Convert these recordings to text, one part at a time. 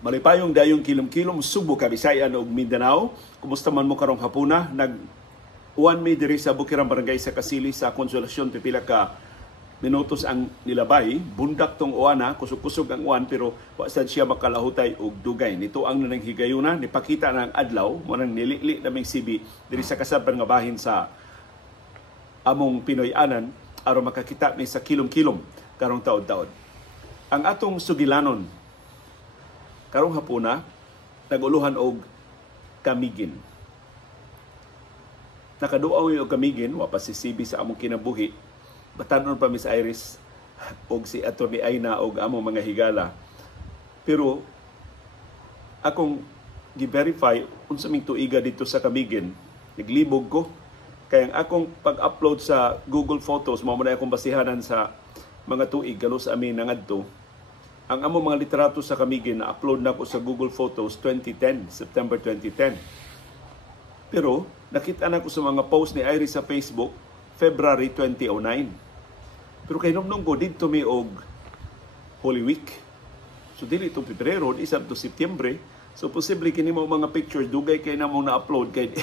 Malipayong dayong kilom-kilom Subo, Kabisayan ug Mindanao. Kumusta man mo karong hapuna? Uwan mi diri sa Bukirang Barangay sa Kasili sa Konsolasyon, pipila ka minutos ang nilabay. Bundak tong uwana, kusog-kusog ang uwan pero wa sad siya makalahutay og dugay. Nito ang nanang higayuna, nipakita ng adlaw mo nang nilili naming sibi diri sa kasaban nga bahin sa among Pinoy-anan aron makakita ni sa kilom-kilom karong taud-taud. Ang atong sugilanon karong hapuna naguluhan og kamigin. Nakaduaw og kamigin wa pa si CB sa among kinabuhi. Batanon pa Miss Iris og si Atty. Aina og among mga higala. Pero akong gi-verify unsa ming tuiga dito sa kamigin. Naglibog ko kay ang akong pag-upload sa Google Photos mao man akong basihanan sa mga tuig galos amin nangadto. Ang among mga literato sa kamigin na-upload na ko sa Google Photos 2010, September 2010. Pero nakita na ko sa mga post ni Iris sa Facebook, February 2009. Pero kay nung ko, dito mi og Holy Week. So dili itong Pebrero, isab to Setyembre. So posible kini mo mga pictures, dugay kay na mong na-upload, kay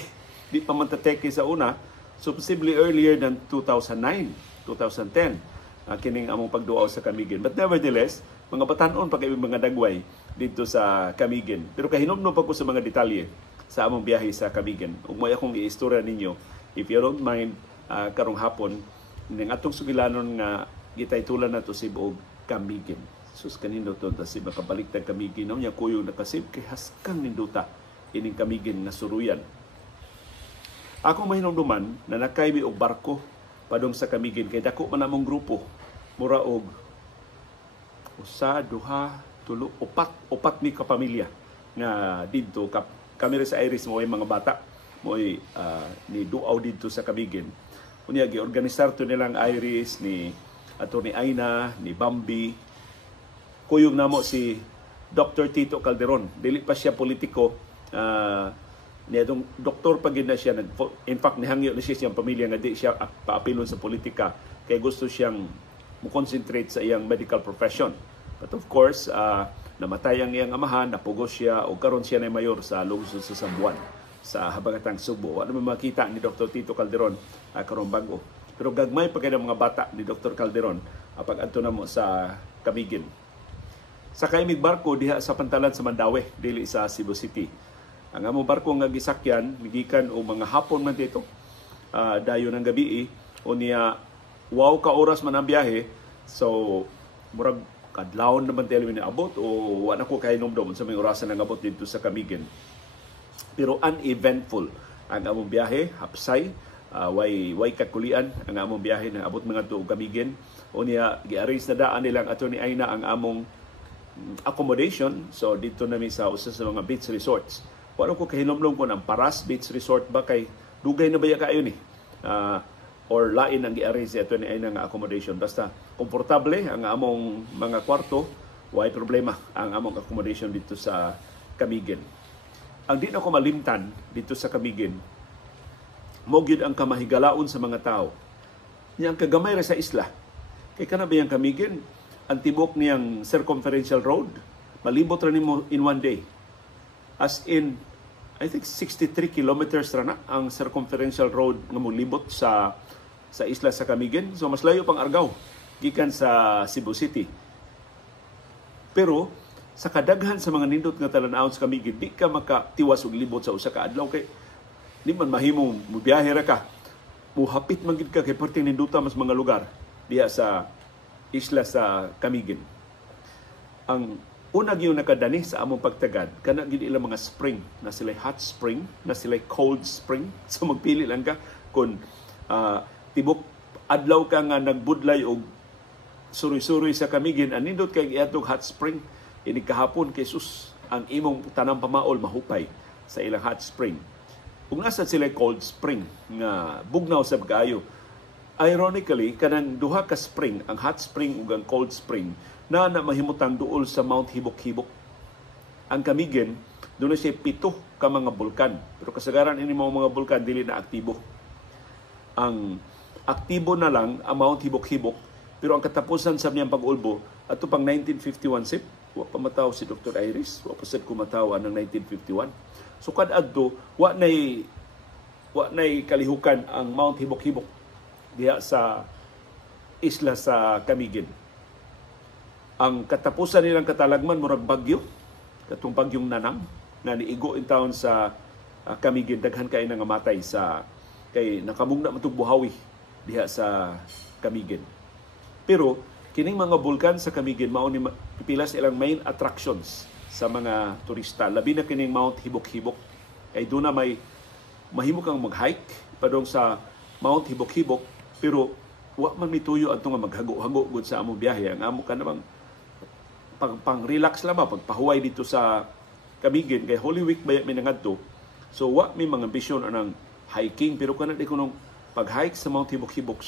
di pa man tateke sa una. So possibly earlier than 2009, 2010. Kining among pagduaw sa kamigin. But nevertheless, mga batanon pa kayo mga dagway dito sa kamigin. Pero kahinomno pa ko sa mga detalye sa among biyahe sa kamigin. Ug may akong i-istorya ninyo, if you don't mind, karong hapon, ng atong sugilanon nga gitaytulan na to si og kamigin. Sus kanino to si makabaliktad kamigin. Naw niya kuyo nakasib kay haskang ninduta ining kamigin na suruyan. Ako mahinumduman na nakaybi og barko padung sa kamigin kay dako man among grupo mura og usa, duha, tulo, upat ni kapamilya nga dito kami sa Iris mo ay mga bata mo ay ni duaw dito sa kamigin. Unya gi-organisar to nilang Iris ni Atty. Aina, ni Bambi. Kuyog namo si Dr. Tito Calderon. Dili pa siya politiko. Niya dong doktor pa gid na siya. In fact nihangyo na siya siyang pamilya nga di siya paapilon sa politika kay gusto siyang mo-concentrate sa iyang medical profession. But of course, namatay ang iyang amahan, napugos siya o karon siya na mayor sa lungsod sa Sambuan sa habagatang Subo. Ano may makita ni Dr. Tito Calderon karon bago. Pero gagmay pa kay mga bata ni Dr. Calderon pag adto namo sa kamigin. Sa kaimig barko diha sa pantalan sa Mandaue, dili sa Cebu City. Ang among barko nga gisakyan gikan o mga hapon man dito. Dayon ng gabi o niya wow ka oras man ang biyahe. So murag kadlawon naman tayo ni abot o wala ko kay nomdom sa may orasan ng abot dito sa kamigin. Pero uneventful ang among biyahe, hapsay, way kakulian ang among biyahe na abot mga tuog kamigin. O niya gi-arrange na daan nilang Atty. Aina ang among accommodation. So dito nami sa usa sa mga beach resorts. Wala ko kahinomlong ko ng Paras Beach Resort ba kay dugay na ba kayo ni? Or lain ang gi-arrange sa Atty. Aina nga accommodation. Basta komportable ang among mga kwarto, way problema ang among accommodation dito sa kamigin. Ang di na ko malimtan dito sa kamigin, mo gyud ang kamahigalaon sa mga tao. Niyang kagamay ra sa isla. Kay kana ba yang kamigin, ang tibok niyang circumferential road, malibot ra nimo in one day. As in, I think 63 kilometers ra na ang circumferential road nga molibot sa isla sa kamigin. So mas layo pang Argao gikan sa Cebu City. Pero sa kadaghan sa mga nindot nga talan-awon sa kamigin, di ka makatiwas og libot sa usa ka adlaw kay di man mahimong mubiyahe ra ka. Muhapit man gid ka kay perting ninduta mas mga lugar diha sa isla sa kamigin. Ang una gyud nakadani sa among pagtagad kana gid ilang mga spring, na sila hot spring, na sila cold spring. So magpili lang ka kung tibok adlaw ka nga nagbudlay og suri-suri sa kamigin, anindot kay iadtong hot spring. Ini kahapon kay sus ang imong tanang pamaol mahupay sa ilang hot spring. Kung nasa sila cold spring nga bugnaw sa kaayo. Ironically, kanang duha ka spring, ang hot spring ug ang cold spring, na mahimutang duol sa Mount Hibok-Hibok. Ang kamigin, doon siya 7 ka mga bulkan. Pero kasagaran ini mga bulkan dili na aktibo. Ang aktibo na lang ang Mount Hibok-Hibok, pero ang katapusan sa niyang pag-ulbo Ato pang 1951 sip, wa pa mataw si Dr. Iris, wa pa sad ko mataw ang 1951. So kadadto wa nay kalihukan ang Mount Hibok-Hibok diha sa isla sa Camiguin. Ang katapusan nilang katalagman murag bagyo, katong bagyong Nanang na niigo in taon sa Camiguin, daghan kay nangamatay sa kay nakamugna matug buhawi diha sa Camiguin. Pero kining mga bulkan sa Camiguin mao ni pipila sa ilang main attractions sa mga turista, labi na kining Mount Hibok-Hibok. Kay doon na may mahimo kang mag-hike padong sa Mount Hibok-Hibok, pero wa man mituyo adto nga maghago-hago gud sa among biyahe. Ang amo ka namang pang-relax lamang, pagpahuway dito sa Camiguin, kay Holy Week ba may nangadto. So wa may mga ambisyon anang hiking, pero kana di ko nung pag-hike sa Mount Hibok-Hibok,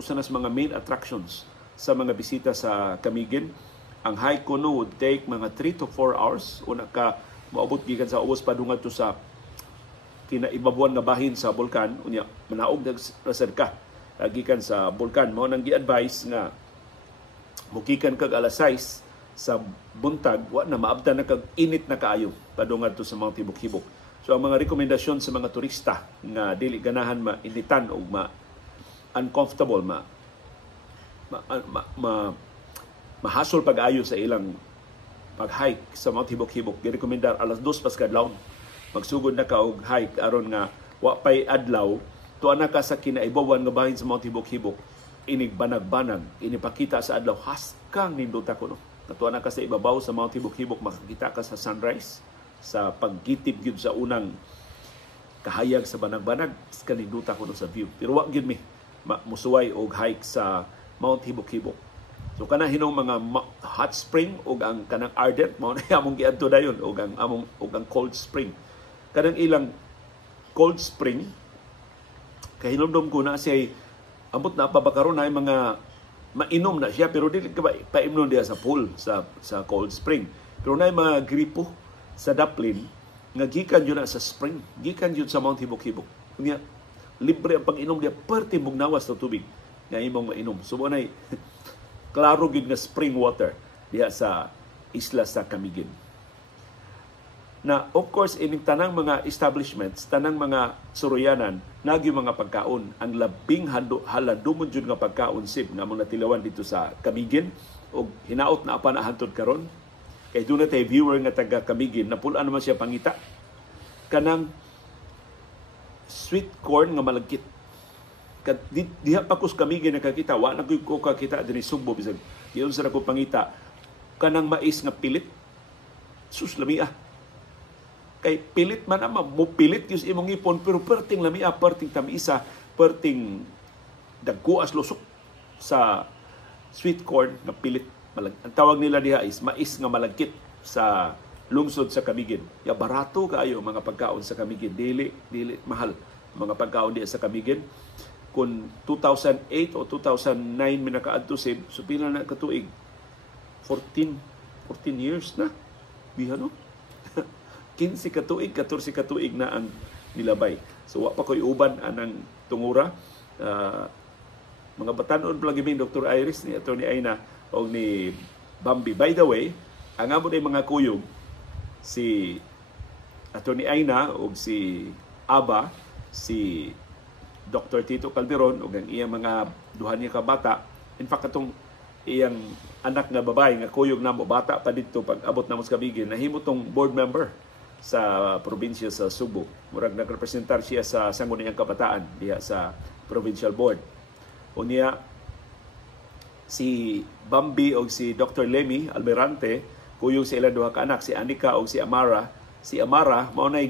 usa na sa mga main attractions sa mga bisita sa Camiguin. Ang hike kuno would take mga 3 to 4 hours. Una ka maabot gikan sa ubos padungan to sa kinaibabuan nga bahin sa bulkan, unya manaog rasad ka gikan sa bulkan. Mao nang gi-advise nga mukikan kag alas 6 sa buntag, wa na maabtan na kag init na kaayo padungan to sa Mount Hibok-Hibok. So ang mga rekomendasyon sa mga turista nga dili ganahan mainitan o uncomfortable, mahasol pag-ayo sa ilang pag-hike sa Mount Hibok-Hibok, girekomendar alas 2 pas kadlawon magsugod na ka og hike aron nga wa pay adlaw tuwa na ka sa kinaibawan nga bahin sa Mount Hibok-Hibok, inig banag-banag, inipakita sa adlaw, haskang nindota ko no. Natuwa na ka sa ibabaw sa Mount Hibok-Hibok, makakita ka sa sunrise, sa paggitib gyud sa unang kahayag sa banag-banag, kaninduta ko no sa view. Pero wa gyud mi musuway og hike sa Mount Hibok-Hibok. So kana hinong mga hot spring ug ang kanang ardent mao na among giadto dayon ug ang cold spring. Kanang ilang cold spring kay hinumdum ko na siya ambot na pa ba karon na mga mainom na siya, pero dili ka paimnon diha sa pool sa cold spring. Pero na mga gripo sa Daplin nga gikan yun na sa spring, gikan yun sa Mount Hibok-Hibok. Kanya libre ang pag-inom diha per timbog nawas sa tubig nga imong mainom. So mo nay klaro gyud nga spring water diha sa isla sa Camiguin. Na of course ining tanang mga establishments, tanang mga suroyanan nagyo mga pagkaon. Ang labing haladumon jud nga pagkaon sib nga mga natilawan dito sa Camiguin og hinaot na apan ahantod karon. Kay doon na tayo viewer nga taga Camiguin, napulaan naman siya pangita. Kanang sweet corn nga malagkit. Diha pa kus Camiguin nakakita, wa na ko kakita din Sugbo bisag diyon sa ko pangita. Kanang mais nga pilit. Sus lamia. Kay pilit man ama, mo pilit yung imong ipon, pero perting lamia, perting tamisa, perting dagkuas lusok sa sweet corn nga pilit. Ang tawag nila diha is mais nga malagkit sa lungsod sa Camiguin. Ya barato kaayo mga pagkaon sa Camiguin, dili mahal mga pagkaon diha sa Camiguin. Kung 2008 o 2009 minakaadto sib, so pila na katuig? 14 years na. Biha no? 15 katuig, 14 katuig na ang nilabay. So wa pa ko'y uban anang tungura. Mga batanon plagiming Dr. Iris ni Atty. Aina o ni Bambi. By the way, ang amo ay mga kuyog, si Atty. Aina o si Aba, si Dr. Tito Calderon o ang iyang mga duha niya ka bata. In fact, katong iyang anak nga babae nga kuyog na mo, bata pa dito pag abot na mo sa Camiguin, nahimo tong board member sa probinsya sa Subo. Murag nagrepresentar siya sa Sangguniang Kabataan diha sa provincial board. O niya, si Bambi o si Dr. Lemmy Alberante, kuyog sa ilang duha ka anak, si Anika o si Amara. Si Amara, maunay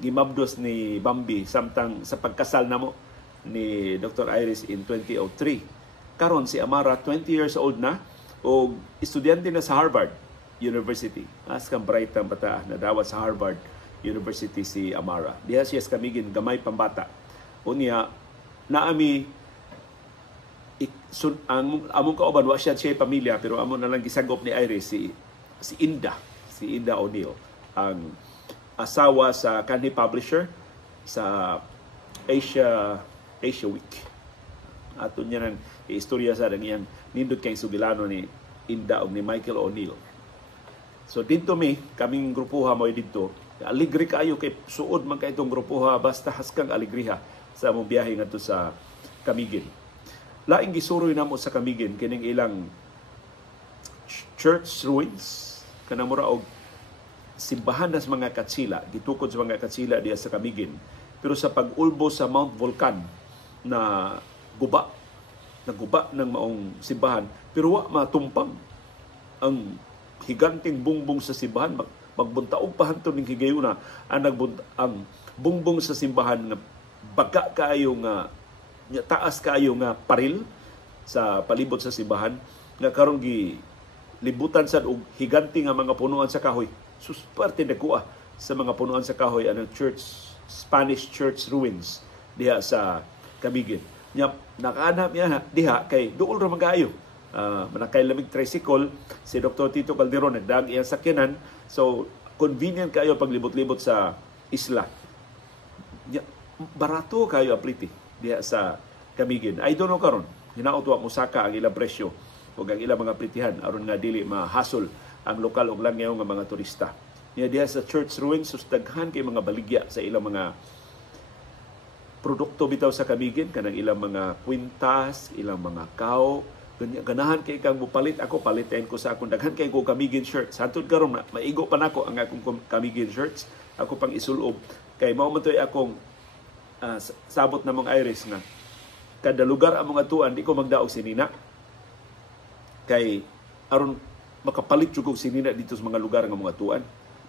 gimabdos ni Bambi samtang sa pagkasal namo ni Dr. Iris in 2003. Karon si Amara, 20 years old na, o estudyante na sa Harvard University. As kang bright ang bata na dawat sa Harvard University si Amara. Diha siya sa Camiguin, gamay pambata. Unya, naami among kauban, wa siya pamilya, pero amon na lang gisagop ni Iris si Inda O'Neill, ang asawa sa kanhi publisher sa Asia Week. Ato niya ng istorya sa iyang nindot kay sugilano ni Inda ug ni Michael O'Neill. So dito kaming grupuha mo dito, aligri kayo kay suod man kay itong grupuha basta haskang aligriha sa among biyahe ngadto sa Camiguin. Laing gisuroy namo sa Camiguin kining ilang church ruins kanang mura og simbahan nas mga katsila, gitukod sa mga katsila diya sa Camiguin. Pero sa pag-ulbo sa Mount Volcan na guba ng maong simbahan, pero wa matumpang ang higanting bungbong sa simbahan. Magbuntaog pa hantud ning higayuna ang bungbong sa simbahan nga baga kaayo nga taas kaayo nga paril sa palibot sa simbahan nga karon gi libutan sad og higanting nga mga punuan sa kahoy. Parte nakuha sa mga punuan sa kahoy ang Spanish church ruins diha sa Camiguin. Nya nakaanap niya diha kay duol ra magayo. Manakay lamig tricycle si Dr. Tito Calderon nagdag iyang sakyanan, so convenient kayo paglibot-libot sa isla. Nya barato kayo apliti diha sa Camiguin. I don't know karon hinaot wa musaka ang ilang presyo ug ang ilang mga plitihan aron nga dili mahasol ang lokal ug langyaw nga mga turista. Niya diha sa church ruins sustaghan kay mga baligya sa ilang mga produkto bitaw sa Camiguin, kanang ilang mga kwintas, ilang mga kao. Ganahan kay kang mupalit ako, palitin ko sa akong daghan kay ko Camiguin shirts. Hantod karon maigo pa nako ang akong Camiguin shirts. Ako pang isulob kay mao man toy akong sabot namong Iris nga kada lugar among atuan di ko magdaog sinina kay aron makapalit jud og sinina dito sa mga lugar nga mga atuan.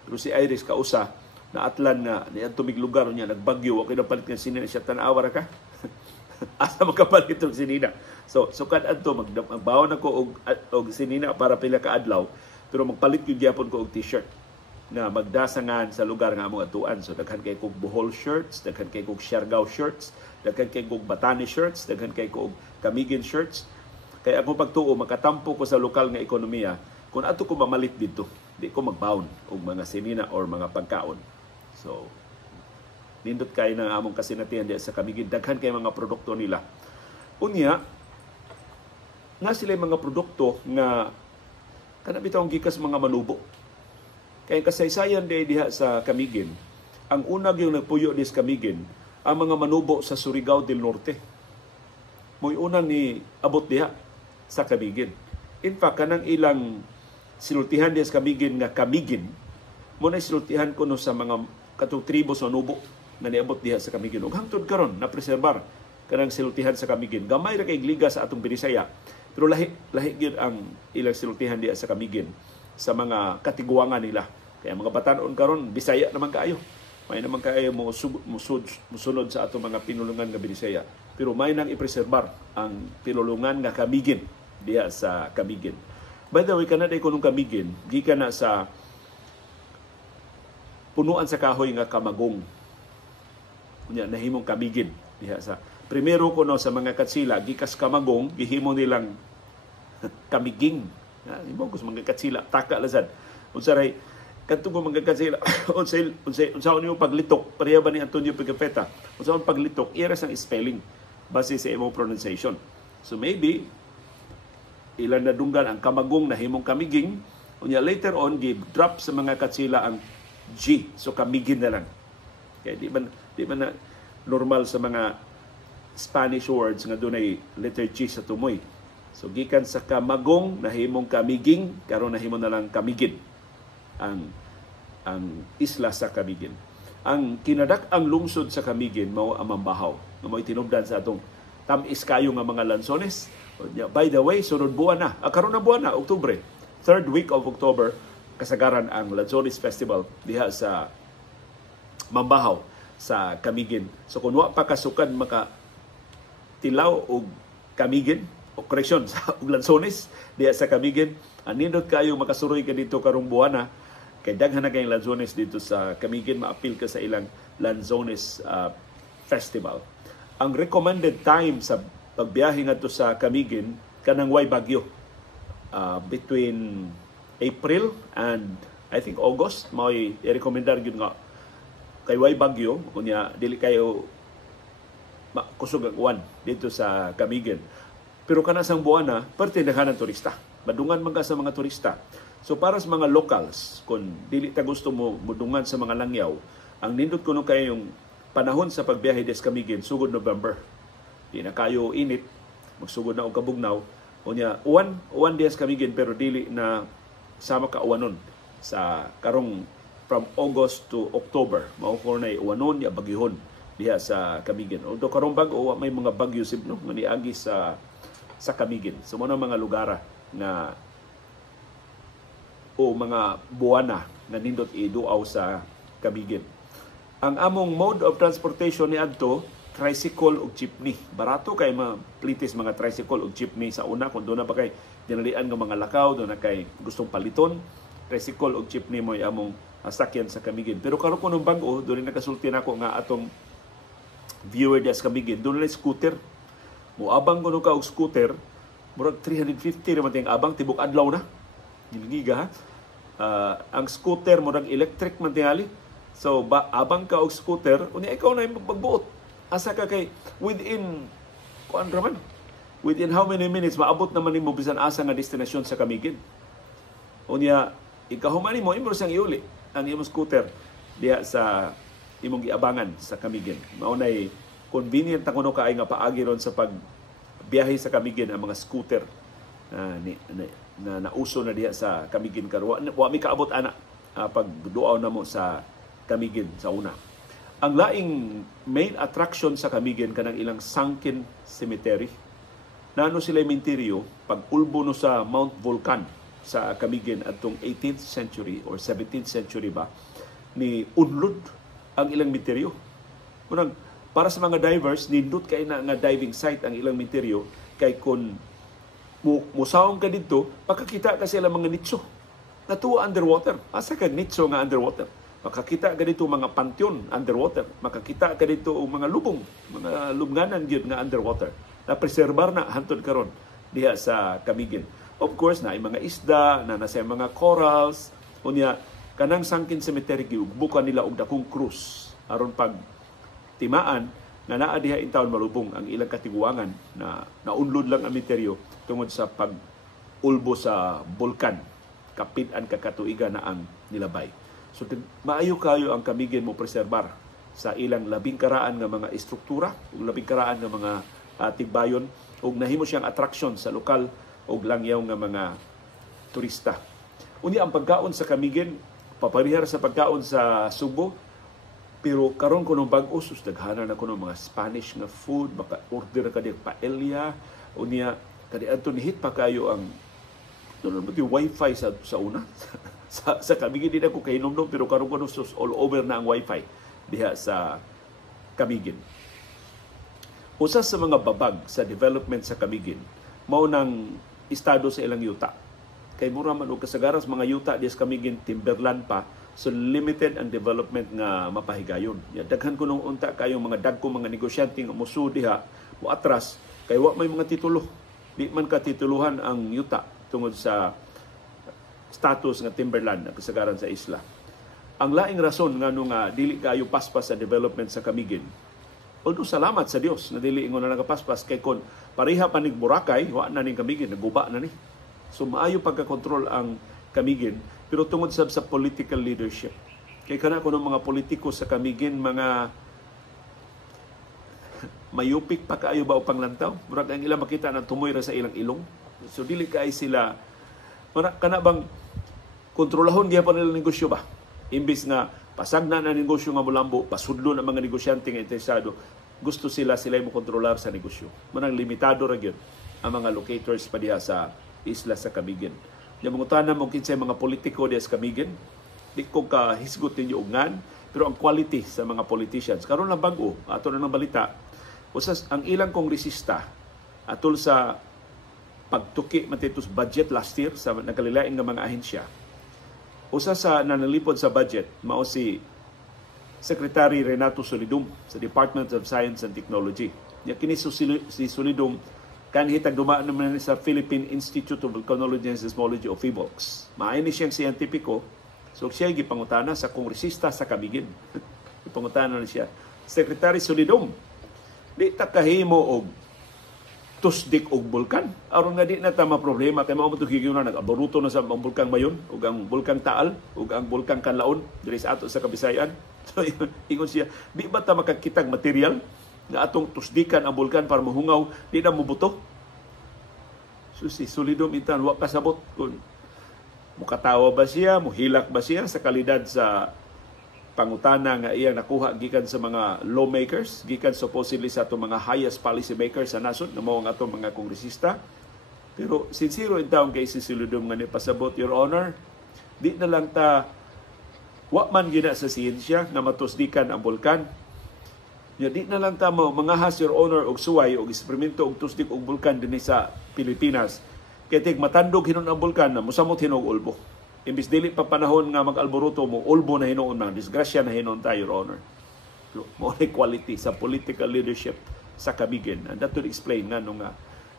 Pero si Iris kausa na atlan nga niadto mig lugar niya nagbagyo okay na palit nga sinina siya tan-awa ra ka. Asa makapalit og sinina. So kad adto magbawon ako og sinina para pila ka adlaw pero magpalit gyud gyapon ko og t-shirt na magdasangan sa lugar nga among atuan. So daghan kay kog Bohol shirts, daghan kay kog Siargao shirts, daghan kay kog Batanes shirts, daghan kay kog Camiguin shirts. Kaya ako pagtuo makatampo ko sa lokal nga ekonomiya kung ato ko mamalit dito. Di ko magbaon og mga sinina or mga pagkaon. So nindot kay nang among kasinatian diya sa Camiguin, daghan kay mga produkto nila. Unya na sila mga produkto nga kana bitaw gikas mga manubo. Kaya kasaysayan diha sa Camiguin, ang unag yung nagpuyo dis Camiguin, ang mga manubo sa Surigao del Norte. Mo'y unang ni abot diha sa Camiguin. In fact, kanang ilang sinultihan diha sa Camiguin nga Camiguin, muna sinultihan ko no sa mga katong tribo sa manubo na niabot diha sa Camiguin. Ug hangtod karon na preserbar kanang sinultihan sa Camiguin. Gamay ra kay liga sa atong Binisaya, pero lahi gyud ang ilang sinultihan diha sa Camiguin sa mga katiguangan nila. Kaya mga batanon karon Bisaya naman kaayo. May naman kaayo musunod sa ato mga pinulungan nga Binisaya. Pero may nang ipreserbar ang pinulungan nga Camiguin diha sa Camiguin. By the way, kanaday ko nung Camiguin, gikan na sa punuan sa kahoy nga Kamagong. Unya nahimong Camiguin diha sa primero ko no sa mga katsila gikas Kamagong gihimo nilang Camiging. Imo ko sa mga katsila taka lazad. Unsa ray kadto ko mga katsila unsa niyo paglitok pareha ba ni Antonio Pigafetta. Unsa ang paglitok ira sang spelling base sa imong pronunciation. So maybe ilan na dunggan ang Kamagong nahimong Camiging. Unya later on gi-drop sa mga katsila ang G. So Camigin na lang. Kaya di man na normal sa mga Spanish words nga dunay letter G sa tumoy. So gikan sa Kamagong nahimong Camiging, karon nahimo na lang Camigin ang isla sa Camiguin. Ang kinadak-ang lungsod sa Camiguin mao ang Mambahaw. Nga mo'y tinubdan sa atong tamis kayo nga mga Lanzones. By the way, sunod buwan na. Karon na buwan na, Oktubre. Third week of October, kasagaran ang Lanzones Festival diha sa Mambahaw sa Camiguin. So kung wa pa kasukan maka tilaw og Camiguin o correction sa Lanzones diha sa Camiguin, anindot kayo makasuroy ka dito karong buwana kay daghan na kayong Lanzones dito sa Camiguin, maapil ka sa ilang Lanzones Festival. Ang recommended time sa pagbiyahe ngadto sa Camiguin kanang way bagyo between April and I think August may i-recommendar gyud nga kay way bagyo kunya dili kayo kusog ang uwan dito sa Camiguin. Pero kana sang buwan na, parte daghan ang turista. Madungan man ka sa mga turista. So para sa mga locals, kung dili ta gusto mo mudungan sa mga langyaw, ang nindot kuno kay yung panahon sa pagbiyahe des Camiguin sugod November. Di na kayo init, magsugod na og kabugnaw. Unya uwan des Camiguin pero dili na sama ka uwanon sa karong from August to October. Mao ko na uwanon ya bagyuhon diha sa Camiguin. Although karong bag-o may mga bagyo sibno nga niagi sa Camiguin. So mo na mga lugar na o mga buwana na nindot iduaw sa Camiguin. Ang among mode of transportation ni adto tricycle ug jeepney. Barato kay plitis mga tricycle ug jeepney sa una kung doon na ba kay dinalian ng mga lakaw, doon na kay gustong paliton, tricycle ug jeepney mo among sakyan sa Camiguin. Pero karon kuno bag-o, doon nakasulti nako nga atong viewer des Camiguin, doon na scooter. Moabang kuno ka og scooter, murag 350 ra man tayong abang tibok adlaw na. Gilgiga. Ang scooter murag electric man tingali. So abang ka og scooter, unya ikaw na magbuot. Asa ka kay within kuan ra man. Within how many minutes maabot naman nimo bisan asa nga destinasyon sa Camiguin. Unya ikaw human mo imo sang iuli ang imong scooter diha sa imong giabangan sa Camiguin. Mao nay convenient ta kuno kaay nga paagi ron sa pagbiyahe sa Camiguin ang mga scooter na nauso na diha sa Camiguin karon. Wa mi kaabot ana pagduaw na mo sa Camiguin sa una. Ang laing main attraction sa Camiguin kanang ilang sunken cemetery. Nano sila minteryo pag ulbo no sa Mount Volcan sa Camiguin atong 18th century or 17th century ba ni unlod ang ilang minteryo. Munang para sa mga divers nindot kay na nga diving site ang ilang minteryo kay kun musawong ka dito makakita ka sila mga nicho natuwa underwater. Asa kag nicho nga underwater? Makakita ka dito mga pantheon underwater. Makakita ka dito mga lubong, mga lubnganan gyud nga underwater. Na preserbar na hantod karon diha sa Camiguin. Of course na mga isda na nasa mga corals unya kanang sunken cemetery gibukan nila og dakong cruise aron pag timaan na naa diha in taon malubong ang ilang katiguangan na naunlod lang ang misteryo tungod sa pag-ulbo sa bulkan kapit-an kakatuiga na ang nilabay. So maayo kayo ang Camiguin mo preserbar sa ilang labing karaan nga mga istruktura ug labing karaan nga mga tigbayon ug nahimo siyang attraction sa lokal ug langyaw nga mga turista. Unya ang pagkaon sa Camiguin paparihar sa pagkaon sa Subo. Pero karon kuno bag-o sus daghanan na kuno mga Spanish nga food, maka order ka di paella, unya kadi adto ni hit pa kayo ang wifi sa una. sa Camiguin din ako kay nomdom pero karon kuno sus all over na ang wifi diha sa Camiguin. Usa sa mga babag sa development sa Camiguin mao nang estado sa ilang yuta. Kay mura man og kasagaran sa mga yuta diha sa Camiguin timberland pa. So limited ang development nga mapahigayon. Daghan ko nung unta kayong mga dagkong mga negosyante nga mosu diha o atras kay wa may mga titulo. Di man ka tituluhan ang yuta tungod sa status nga timberland na kasagaran sa isla. Ang laing rason nga nung dili kayo paspas sa development sa Camiguin. Although salamat sa Dios na dili ingon na nagapaspas kay kon pareha pa ning Boracay wa na ning Camiguin naguba na ni. So maayo pagka-control ang Camiguin pero tungod sa political leadership. Kay kana kuno mga politiko sa Camiguin mga mayupik pa kaayo ba o panglantaw. Murag ang ilang makita na tumoy ra sa ilang ilong. So dili kay sila kana bang kontrolahon gyapon nila negosyo ba? Imbis nga pasagna na negosyo nga molambo, pasudlo na mga negosyante nga interesado, gusto sila mo kontrolar sa negosyo. Manang limitado ra gyud ang mga locators pa diha sa isla sa Camiguin. Yung mga tanan mo kinsay mga politiko diya sa Camiguin, di ko kahisgot ninyo ugngan, pero ang quality sa mga politicians. Karon lang bag-o, ato na ng balita, usas ang ilang kongresista atol sa pagtuki matitos budget last year sa nagkalilain nga mga ahensya. Usa sa nanalipod sa budget mao si Secretary Renato Solidum sa Department of Science and Technology. Ya kini si Solidum kanhitag dumaan naman sa Philippine Institute of Volcanology and Seismology of PHIVOLCS. Maayo ni siyang siyentipiko. So siya gipangutana sa kongresista sa Camiguin. Gipangutana na siya, Secretary Solidum, di ta kahimo og tusdik og bulkan aron nga di na ta problema kay mao to giguna nag-abaruto na sa ang bulkang Mayon ug ang bulkang Taal ug ang bulkang Kanlaon diri sa ato sa Kabisayan. So ingon siya, di ba ta makakitag material nga atong tusdikan ang bulkan para mahungaw di na mubuto? So si solidom itan wa kasabot kun mukatawa ba siya, muhilak ba siya sa kalidad sa pangutana nga iyang nakuha gikan sa mga lawmakers, gikan supposedly sa atong mga highest policy makers sa nasod, na mao ang atong mga kongresista. Pero sincero in taong kay si Solidum nga ni pasabot, Your Honor, di na lang ta wa man gina sa siyensya nga matusdikan ang bulkan. Ya, di na lang ta mo mangahas, Your Honor, og suway og eksperimento og tusdik og bulkan dinhi sa Pilipinas. Kay tig matandog hinon ang bulkan na musamot hinog ulbo. Imbis dili pa panahon nga mag-alboruto mo, ulbo na hinoon man, disgrasya na hinoon tayo, Your Honor. So, mo quality sa political leadership sa Camigen. And that would explain nga nung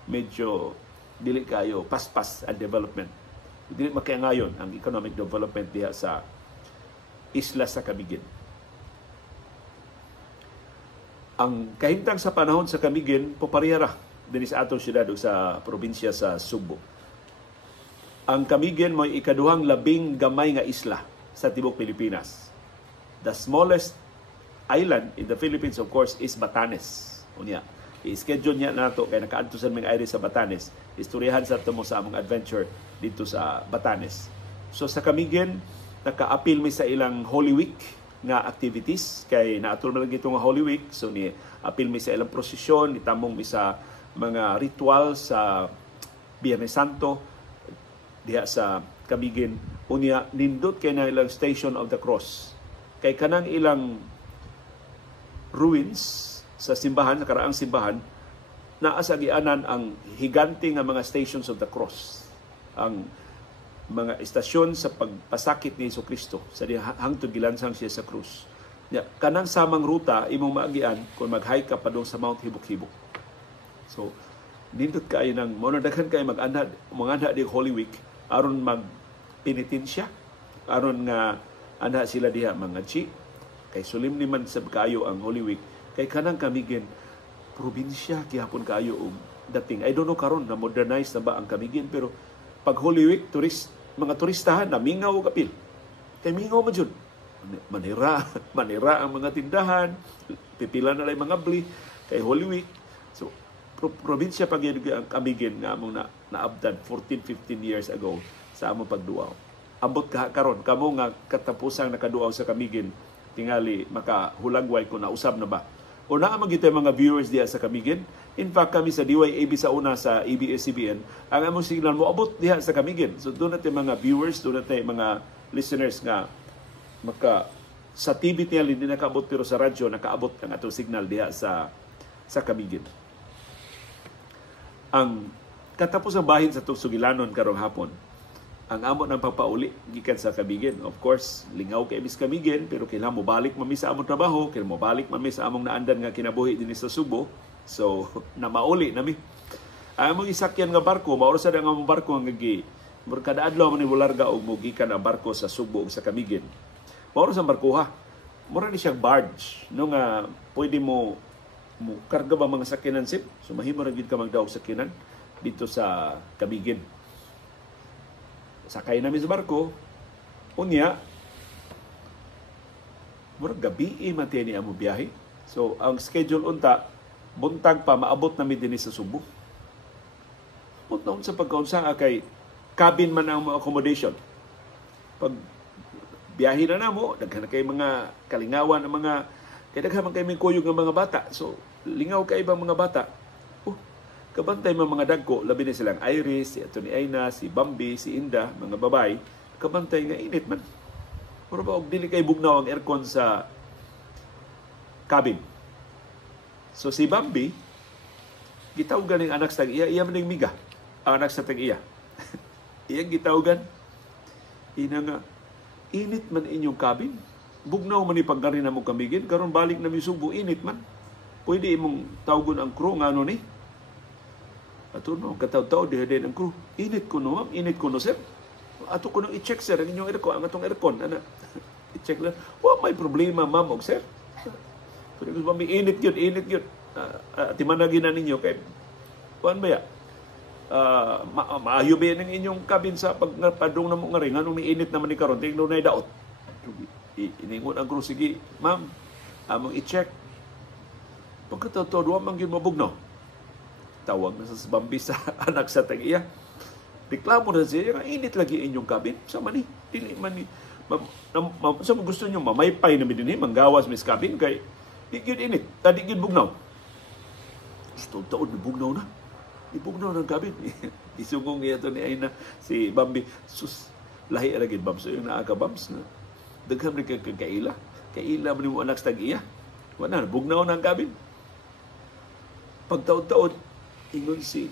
medyo dili kayo paspas ang development. Dili makayangayon ang economic development diha sa isla sa Camigen. Ang kahimtang sa panahon sa Camigen, paparihara din sa atong syudad o sa probinsya sa Subo. Ang Camigen mo ikaduhang labing gamay nga isla sa tibok Pilipinas. The smallest island in the Philippines, of course, is Batanes. Unya, i-schedule niya nato kay nakaadto sa mga area sa Batanes. Istoryahan sa mo sa among adventure dito sa Batanes. So sa Camigen, naka-appeal mi sa ilang Holy Week nga activities kay naatol man lang nga Holy Week. So ni appeal mi sa ilang prosesyon, itamong mi sa mga ritual sa Biyernes Santo diha sa Camigen. Unya nindot kay na ilang Station of the Cross. Kay kanang ilang ruins sa simbahan, nakaraang simbahan, naa sa gianan ang higante nga mga Stations of the Cross. Ang mga istasyon sa pagpasakit ni Jesucristo sa hangtod gilansang siya sa krus. Kanang samang ruta imong maagian kung mag-hike ka padung sa Mount Hibok-Hibok. So nindot kay nang monodaghan kay mag-anha di Holy Week aron magpenitensya, aron nga anha sila diha mga chi. Kay sulim ni man sa kayo ang Holy Week. Kay kanang Camigen, probinsya gihapon kayo og dating. I don't know karon na modernize na ba ang Camigen, pero pag Holy Week, mga turistahan na mingaw og apil. Kay mingaw man jud. Manira ang mga tindahan, pipila na lang mga bli kay Holy Week. So probinsya pag ang Camigen nga among naabdan 14-15 years ago sa among pagduaw. Ambot karon kamo nga katapusang nakaduaw sa Camigen, tingali makahulagway kung nausab na ba. O naa man gitay mga viewers diha sa Camigen. In fact, kami sa DYAB sa una sa ABS-CBN, ang among signal mo abot diha sa Camigen. So doon natin mga viewers, doon natin mga listeners nga sa TV niya hindi nakaabot pero sa radyo nakaabot ang atong signal diha sa Camigen. Ang katapos ang bahin sa Sugilanon karong hapon, ang amo ng papauli gikan sa Camigen. Of course, lingaw kay Miss Camigen, pero kailangan mo balik mami sa among trabaho, kailangan mo balik mami sa among naandan nga kinabuhi din sa Subo. So, na mauli nami. Ang among isakyan nga barko, maoras sa ang among barko nga kada adlaw man ni bularga og mugikan ang barko sa Subo ug sa Camigen. Maoras ang barko ha. Mura ni siyang barge, no nga pwede mo karga ba mga sakyanan sip? So mahimo ra gid ka magdaog sakyanan dito sa Camigen. Sakay namin sa barko, unya, murag gabi man ni amo biyahe. So ang schedule unta, buntag pa maabot namin din sa Subo. Abot na sa pagkaunsa kay cabin man ang accommodation. Pag biyahe na namo, daghan kay mga kalingawan ang mga kay daghan man kay may kuyog ng mga bata. So lingaw kay ibang mga bata. Kabantay mga dagko, labi na silang Iris, si Atty. Aina, si Bambi, si Inda, mga babay, kabantay nga init man. Pero ba, og dili kay bugnaw ang aircon sa cabin. So si Bambi, gitawgan ng anak sa tag-iya, iya man ng miga, ang anak sa tag-iya. Iyang gitawgan, ina nga, init man inyong cabin, bugnaw man ipagkarin na mo Camigin, karon balik na Subo, init man. Pwede imong tawgon ang crew, nga ano ni? Ato no, kataw-taw diha ang crew. Init ko no, ma'am. Init ko no, sir. Ato ko nang i-check, sir, ang inyong aircon, ang atong aircon. Ana, i-check lang. May problema, ma'am, o sir. Pero kung init yun. Timanagin na ninyo, kay kuan ba ya? Maayo ba ng inyong kabin sa pagpadung na mo nga rin, anong niinit naman ni karon, tingnan na daot. Iningon ang crew, sige, ma'am, among i-check. Pagkatotoo, duwa man yun mabugnaw. Tawag na sa Bambi sa anak sa tag-iya. Reklamo na siya, init lagi inyong kabin. Sa mani, dili man ni, sa gusto nyo, mamaypay na din manggawas mis kabin, kay di yun init, di yun bugnaw. Gusto taon, bugnaw na. Ibugnaw ng kabin. Isugong ito ni Aina, si Bambi. Sus, lahi aragin, Bams. So yung naaka, Bams, na dagham rin kaila. Kaila mo ni mo anak sa tag-iya. Wala na, bugnaw ng kabin. Pagtaon-taon, ingon si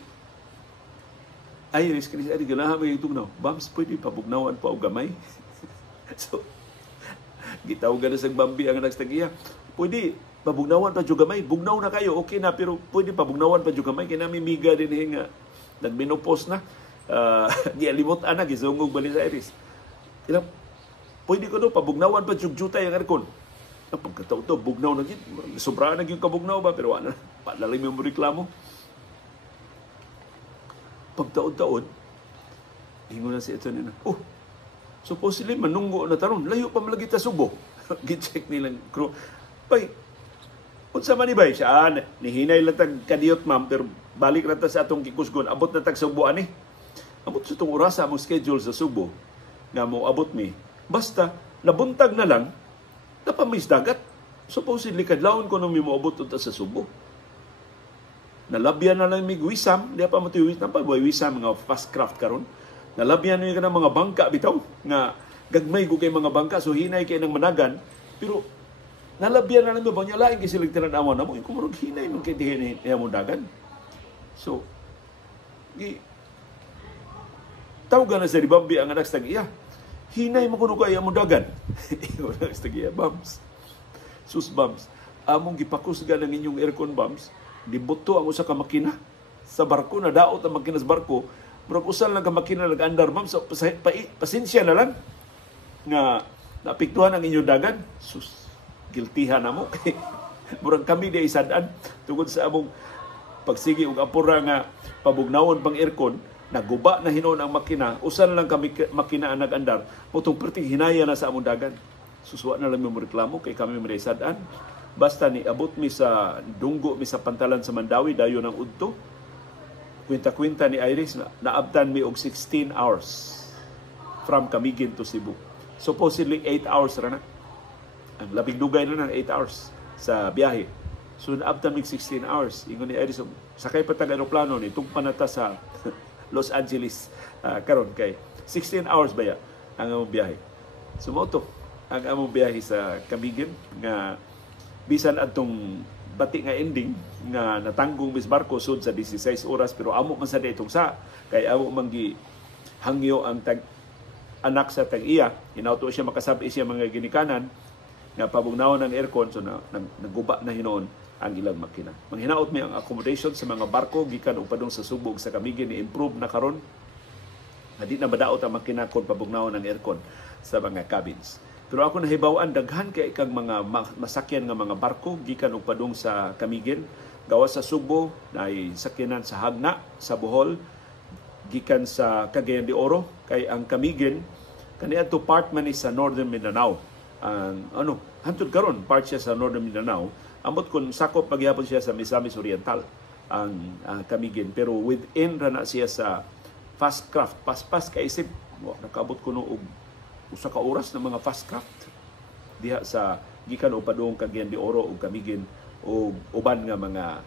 Iris, kanis ari ganahan mo yung tugnaw. Bams, pwede pa bugnawan pa o gamay. So, gitawagan na sa Bambi ang anak sa tag-iya. Pwede, pabugnawan pa dyan gamay. Bugnaw na kayo, okay na, pero pwede pabugnawan pa dyan gamay. Kaya namin miga din nga, nagminopos na. Gialimot anak, isungog bali sa Iris. Ilang, pwede ko no, pabugnawan pa dyan jutay ang aircon. Pagkataon to, bugnaw na dyan. Sobraan na yung kabugnaw ba, pero wala na. Palalim yung reklamo. Pagtaon-taon, hingo na si ito nila. Oh, supposedly manunggo na taron. Layo pa malagi ta Subo. Gi-check nilang crew. Pay, unsa man ni bay siya, nihinay lang tag kadiyot ma'am, pero balik na ta sa atong kikusgon. Abot na tag Subo ani. Abot sa itong oras sa among schedule sa Subo. Nga mo abot mi. Basta, nabuntag na lang, napamis dagat. Supposedly, kadlawon ko nung mi mo abot ta sa Subo. Nalabyan na lang may wisam, di pa matiwisam pa, wisam mga fast craft karon. Nalabyan na yung mga bangka bitaw, nga gagmay ko kay mga bangka, so hinay kay ng managan, pero nalabyan na lang ba niya laing kasi silang tinanawan na mo, yung kumurog hinay nung kay dihin mo dagan. So, tawagan na sa Bambi ang anak sa tag-iya. Hinay mo kuno kaya mo dagan. Yung anak sa tag-iya, Bams. Sus, Bams. Among gipakusgan ng inyong aircon, Bams. Dibuto ang usa ka makina sa barko, na daot ang makina sa barko, murag usal lang ka makina nag-andar, ma'am, so pasensya na lang nga naapektuhan ang inyong dagan. Sus, giltihan na mo. Murag kami di isadaan tungod sa among pagsigi og apura nga pabugnawon pang aircon, naguba na hinon ang makina, usal lang kami makina ang nag-andar, mutong perting hinaya na sa among dagan. Suswa na lang mo reklamo kay kami may isadaan. Basta ni abot mi sa dunggo mi sa pantalan sa Mandawi, dayo ng udto. Kwenta-kwenta ni Iris, naabtan mi og 16 hours from Camiguin to Cebu. Supposedly 8 hours ra na. Ang labing dugay na 8 hours sa biyahe. So naabtan mi 16 hours. Ingon ni Iris, sakay pa tag aeroplano ni tugpa na ta sa Los Angeles karon kay 16 hours ba ya ang among biyahe. Sumoto ang among biyahe sa Camiguin nga bisan atong bati nga ending nga natanggong bis barko sud sa 16 oras, pero amo man sa itong sa kay amo manggi hangyo ang anak sa tag-iya, hinauto siya makasabi siya mga ginikanan nga pabugnawon ng aircon, so naguba na hinon ang ilang makina. Manghinaot mi ang accommodation sa mga barko gikan upadong sa Subo sa Camiguin ni improve na karon. Hindi na madaot ang makina kon pabugnawon ng aircon sa mga cabins. Pero ako nahibaw-an, daghan kay kang mga masakyan nga mga barko gikan og padung sa Camiguin, gawas sa Subo, nay sakyanan sa Hagna, sa Bohol, gikan sa Cagayan de Oro, kay ang Camiguin kaniadto part man sa Northern Mindanao. Ang hantud karon part siya sa Northern Mindanao, ambot kun sakop pagyapon siya sa Misamis Oriental ang Camiguin, pero within ra na siya sa fast craft, pas kaisip nakaabot kuno og usa ka oras ng mga fast craft diha sa gikan o padung Cagayan de Oro ug Camiguin o uban nga mga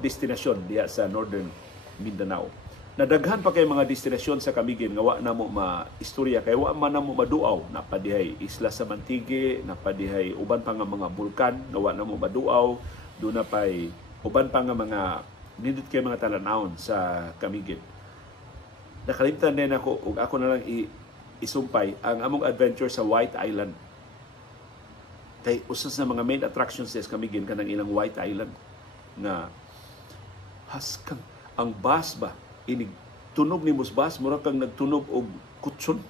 destinasyon diha sa Northern Mindanao. Nadaghan pa kay mga destinasyon sa Camiguin nga wa na mo maistorya, kay wa man na mo maduaw. Napadihay Isla sa Mantigue, napadihay uban pa nga mga bulkan nga wa na mo maduaw, do na pay uban pa nga mga nindot kay mga talanawon sa Camiguin. Nakalimtan din ako na lang isumpay ang among adventure sa White Island. Kay usas na mga main attractions sa Camiguin kanang ilang White Island nga haskang ang bus ba inig tunog ni musbas mura kang nagtunog og kutson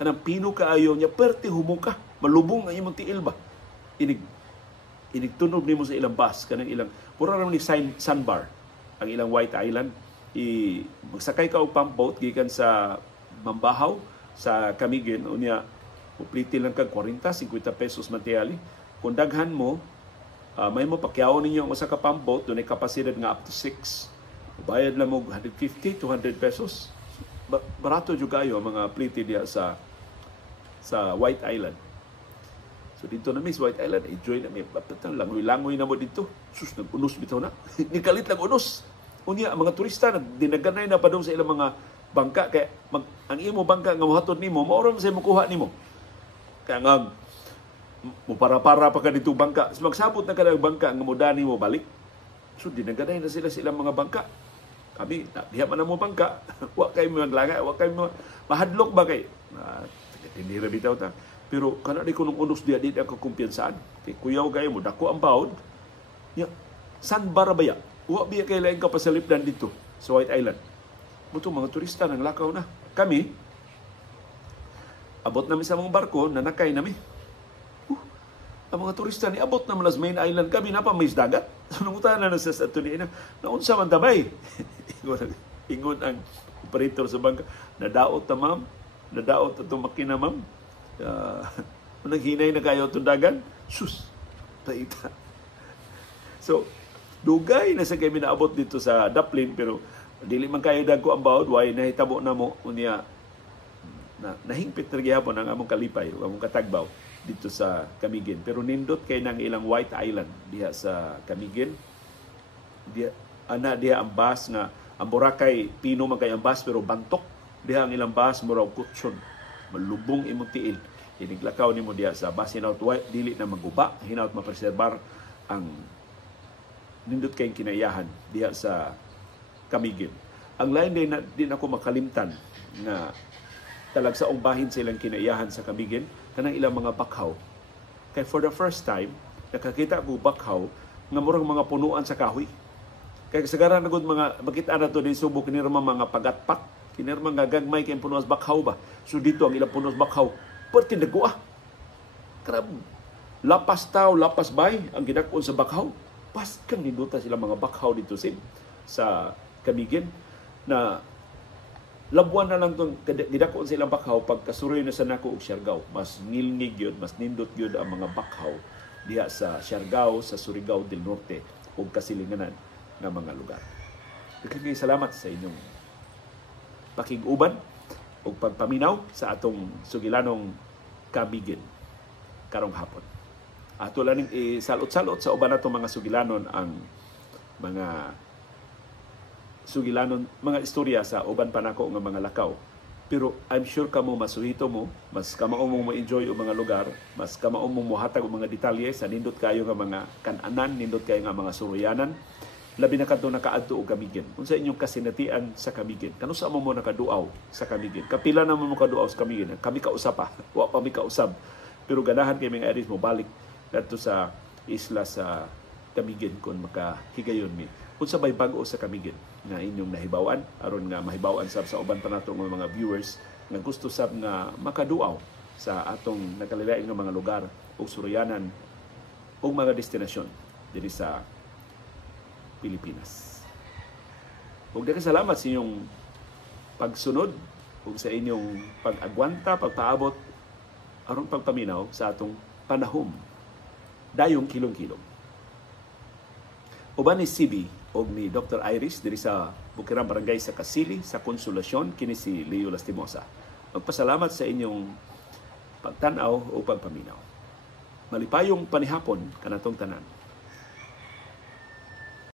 kanang pino kaayo niya perti humuka malubong ang imong tiil ba inig inigtunob nimo sa ilang bus kanang ilang pura ra ni sandbar ang ilang White Island. Magsakay ka og pump boat gikan sa Mambahaw sa Camiguin unya upliti lang kag 40-50 pesos matiyali. Kung daghan mo may mo pakyawon ninyo ang usa ka pump boat dunay kapasidad nga up to 6. Bayad lang mo 150 200 pesos. Barato jud kayo ang mga pliti diha sa White Island. So dito na Miss White Island, enjoy na mi. Langoy-langoy na mo dito. Sus, nag-unos bitaw na. Nikalit lang unos. Unya, ang mga turista, dinaganay na pa doon sa ilang mga bangka. Kaya ang imo bangka nga mohatod nimo, maoram sa mukuha nimo. Kaya nga, para pa ka dito bangka. So, magsabot na ka ng bangka, nga mudani mo balik. So, dinaganay na sila sa ilang mga bangka. Kami, diha man na mo bangka. Huwag kayo maglangay, huwag kayo mahadlok ba kayo? Hindi rin bitaw ta. Pero kana di ko nung unos diya, di ako kumpiyansaan. Kaya kuyaw kayo mo, dako ang baod. San Barabaya? Huwag biya kayo laing kapasalipdan dito sa White Island. Buto mga turista nang lakaw na. Kami, abot namin sa mga barko, nanakay namin. Ang mga turista ni abot naman sa main island kami, napamays dagat. Nangunta na sa Saturnina, naunsa man tabay. Ingon ang operator sa bangka, nadaot na ma'am, nadaot itong makina ma'am. Naghinay na kayo itong dagan, sus, paita. So, dugay na sa kami naabot dito sa Dublin, pero dili man kayo dagko ang bawod, why nahitabo na mo, unya, nahingpit na gyapon ang among kalipay, among katagbaw dito sa Camiguin. Pero nindot kay nang ilang White Island diha sa Camiguin. Diha ang bus nga ang Boracay pino man kay ang bus pero bantok. Diha ang ilang bus mura kutsyon. Malubong imong tiil. Iniglakaw nimo diha sa bus hinaut dili na maguba, hinaut mapreserbar ang nindot kay kinayahan diha sa Camiguin. Ang lain din ako makalimtan nga talagsaong bahin silang kinaiyahan sa Camiguin kanang ilang mga bakhaw. Kaya for the first time, nakakita ko bakhaw nga murang mga punuan sa kahoy. Kaya kasagaran na mga makita na ito din subok kinirma mga pagatpat. Kinirma nga gagmay kayong punuas bakhaw ba. So dito ang ilang punuas bakhaw. Perti nagkuha. Karab, lapas tao, lapas bay ang ginakon sa bakhaw. Pas kang ninuta sila mga bakhaw dito sa Camiguin na labuan na lang itong gidakon silang bakhaw pagkasuroy na sa nako og Siargao. Mas ngilngig yun, mas nindot yun ang mga bakhaw diha sa Siargao, sa Surigao del Norte ug kasilinganan ng mga lugar. Daghang salamat sa inyong pakig-uban ug pagpaminaw sa atong sugilanong Camiguin karong hapon. Ato lang salot-salot sa uban natong mga sugilanon ang mga sugilanon, mga istorya sa uban pa nako nga mga lakaw. Pero I'm sure kamo masuhito mo, mas kamao mo ma-enjoy ang mga lugar, mas kamao mo mohatag ang mga detalye sa nindot kayo nga mga kan-anan, nindot kayo nga mga suruyanan. Labi na kadto nakaadto og Camiguin. Unsa inyong kasinatian sa Camiguin? Kano sa mo nakaduaw sa Camiguin? Kapila na mo kaduaw sa Camiguin? Kami kausap pa, wa pa mi kausab. Pero ganahan kay mga aris mo balik dito sa isla sa Camiguin kung makahigayon mi. Unsa bay bag-o sa Camiguin nga inyong nahibawan aron nga mahibawan sab sa uban pa nato nga mga viewers nga gusto sab nga makaduaw sa atong nakalilain nga mga lugar ug suruyanan ug mga destinasyon diri sa Pilipinas. Ug daghang salamat sa inyong pagsunod ug sa inyong pag-agwanta, pagpaabot aron pagpaminaw sa atong panahom dayong kilong-kilong. Uban ni CB o ni Dr. Iris diri sa Bukirang Barangay sa Kasili sa Konsolasyon kini si Leo Lastimosa. Magpasalamat sa inyong pagtanaw o pagpaminaw. Malipayong panihapon kanatong tanan.